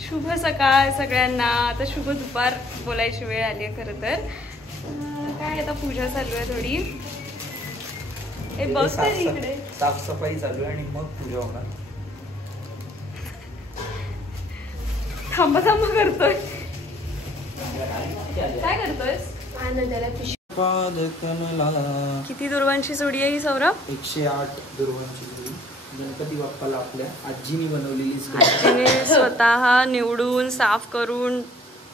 शुभ सकाळ सगळ्यांना. आता शुभ दुपार बोलायची वेळ आली आहे खरं तर. काय आता पूजा चालू आहे थोडी. हे बस इकडे साफसफाई चालू आहे आणि मग पूजा होणार. थांबा थांबा करतोय. काय करतोयस? किती दुर्वांची जोडी आहे ही सौरभ? 108 दुर्वांची जोडी. गणपती बाप्पाला आपल्या आजीने बनवलेली. आजीने स्वतः निवडून साफ करून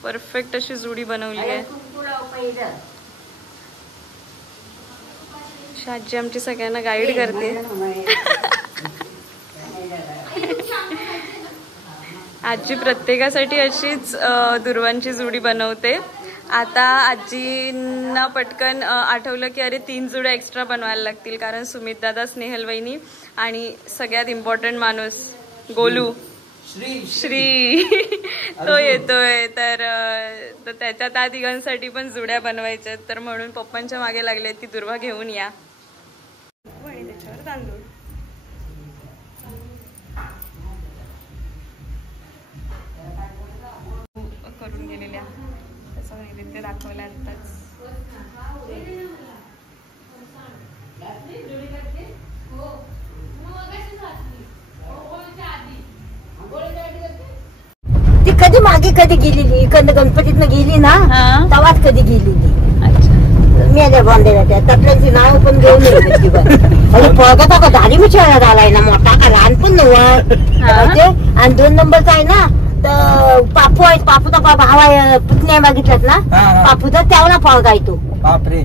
परफेक्ट अशी जोडी बनवली आहे. आजी आमची सगळ्यांना गाईड करते. आजी प्रत्येकासाठी अशीच दुर्वांची जोडी बनवते. आता आजींना पटकन आठवलं की अरे 3 जोड्या एक्स्ट्रा बनवायला लागतील, कारण सुमित दादा, स्नेहल वहिनी आणि सगळ्यात इम्पॉर्टंट माणूस गोलू श्री तो येतोय. तर त्याच्या त्या तिघांसाठी पण जोड्या बनवायच्या. तर म्हणून पप्पांच्या मागे लागले ती दुर्वा घेऊन या. त्याच्यावर तांदूळ करून गेलेल्या त्याचा नैवेद्य दाखवला आताच. ती कधी मागे कधी गेलेली, गणपतीतनं गेली ना तेव्हाच कधी गेलेली. मेल्या बांधलेल्या त्यातल्यांची नाव पण घेऊन येते. पळगा का धारी विचारण्यात आलाय ना, मोठा का लहान पण नव्हतं. आणि 2 नंबरचा आहे ना तर पापू आहे. पापूचा भाव आहे, पुतण्या बघितल्यात ना पापूचा, त्यावला पळगा आहे तो. बापरे.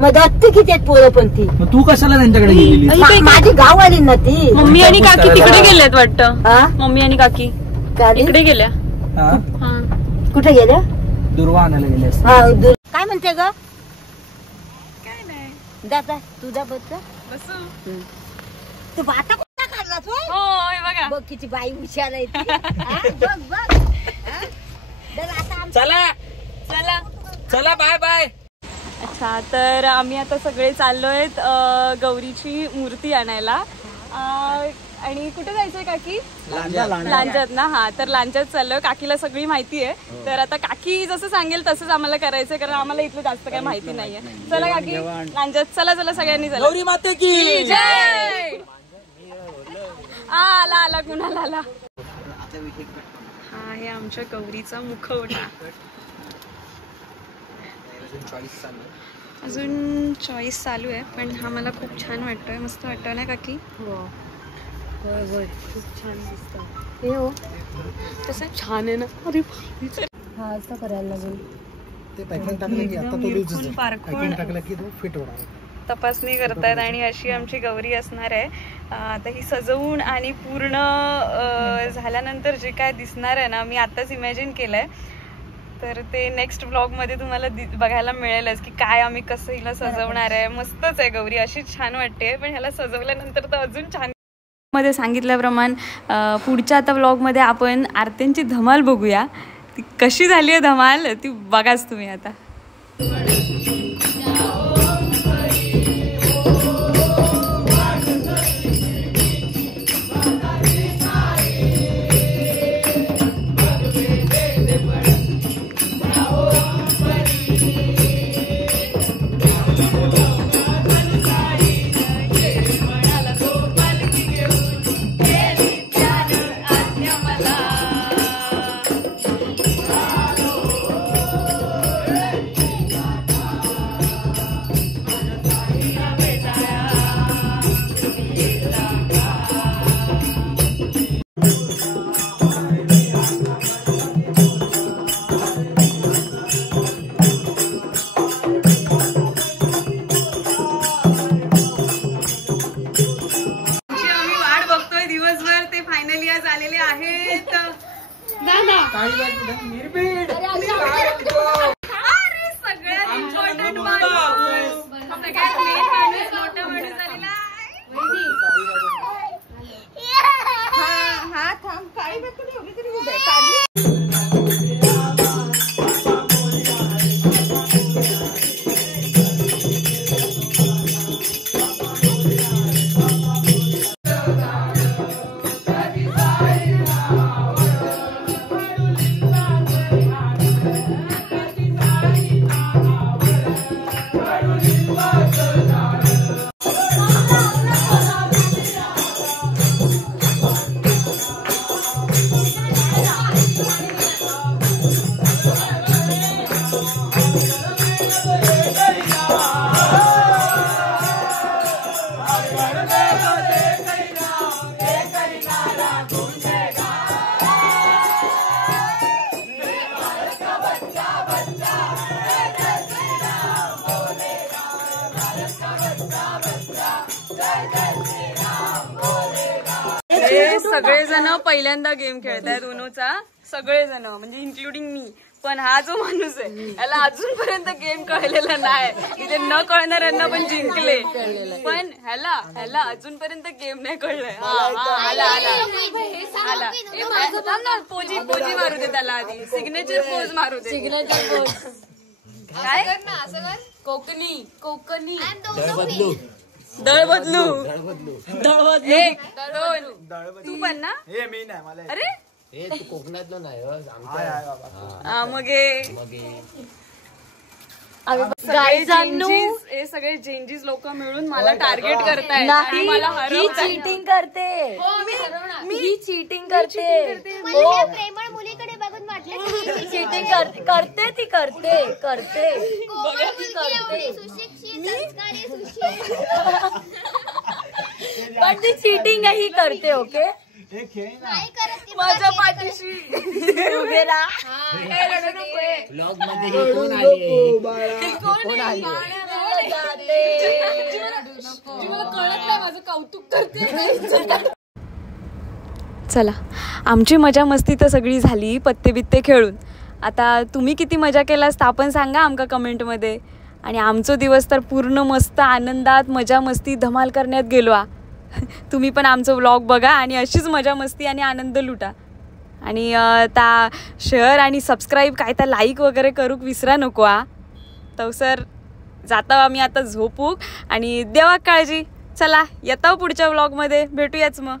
मग दत्त किती आहेत पोरं पण ती. तू कशाला त्यांच्याकडे गेली? माझी गाव आली ना ती. मम्मी आणि काकी तिकडे गेल्यात वाटतं. मम्मी आणि काकी इकडे गेल्या. कुठे गेल्या? दुर्वा आणायला गेल्या. काय म्हणते ग? काय नाही. दादा तुझा बच्चा तू आता कुठला काढला तू? होय बघा. बघ किती बाई हुशार आहे ती. बघ बघ. चला चला चला बाय बाय. अच्छा, तर आम्ही आता सगळे चाललोय गौरीची मूर्ती आणायला. आणि कुठे जायचंय काकी? लांजात ना. हा, तर लांजात चाललोय. काकीला सगळी माहिती आहे. तर आता काकी जसं सांगेल तसंच आम्हाला करायचंय, कारण आम्हाला इथलं जास्त काही माहिती नाहीये. चला काकी लांजात. चला चला सगळ्यांनी चला. गौरी माते की जय. आला आला कुणाला आला. हा आहे आमच्या गौरीचा मुखवटा. अजून चॉईस चालू आहे, पण हा मला खूप छान वाटतोय. मस्त वाटतोय ना काकी? खूप छान दिसत. हे हो कसं छान आहे ना. अरे हा असं करायला लागेल. ते पॅकिंग टाकलं की आता तो लूज पॅकिंग टाकलं की तो फिट होणार. तपासणी करतायत आणि अशी आमची गौरी असणार आहे. आता ही सजवून आणि पूर्ण झाल्यानंतर जे काय दिसणार आहे ना, मी आताच इमॅजिन केलंय. तर ते नेक्स्ट व्लॉग मध्ये तुम्हाला बघायला मिळेलच की काय आम्ही कसं हिला सजवणार आहे. मस्तच आहे गौरी, अशीच छान वाटते. पण ह्याला सजवल्यानंतर तर अजून छान. मध्ये सांगितल्याप्रमाणे पुढच्या आता व्लॉगमध्ये आपण आरत्यांची धमाल बघूया. ती कशी झाली आहे धमाल ती बघाच तुम्ही आता. सगळेजण पहिल्यांदा गेम खेळतायत उनोचा, सगळेजण म्हणजे इन्क्लुडिंग मी. पण हा जो माणूस आहे याला अजूनपर्यंत गेम कळलेला नाही. इथे न कळणाऱ्यांना पण जिंकले, पण ह्याला अजूनपर्यंत गेम नाही कळलंय. आला पोजी मारू दे त्याला आधी, सिग्नेचर पोज मारू दे. सिग्नेचर पोज काय? कोकणी दळ बदलू. एक दोन. तू पण ना? मी नाही मला. अरे तू कोकणातलं नाही मग सगळे चेंजेस लोक मिळून मला टार्गेट करतायत आणि मला हरवतायत. चीटिंग करते. मी चीटिंग करते. प्रेमळ मुलीकडे बघून वाटलं चीटिंग करते ती करते. पण ती चीटिंग ही करते. ओके माझ्या पाठीशी उभे राहा. ब्लॉग मध्ये कोण आली? माझं कौतुक करते. चला, आमची मजा मस्ती तर सगळी झाली पत्ते बित्ते खेळून. आता तुम्ही किती मजा केलास आपण सांगा आमका कमेंटमध्ये. आणि आमचा दिवस तर पूर्ण मस्त आनंदात मजा मस्ती धमाल करण्यात गेलो. तुम्ही पण आमचं व्लॉग बघा आणि अशीच मजा मस्ती आणि आनंद लुटा. आणि त्या शेअर आणि सबस्क्राईब काय त्या लाईक वगैरे करूक विसरा नको. तवसर जाता आम्ही आता झोपूक आणि देवा काळजी. चला येता पुढच्या व्लॉगमध्ये भेटूयाच मग.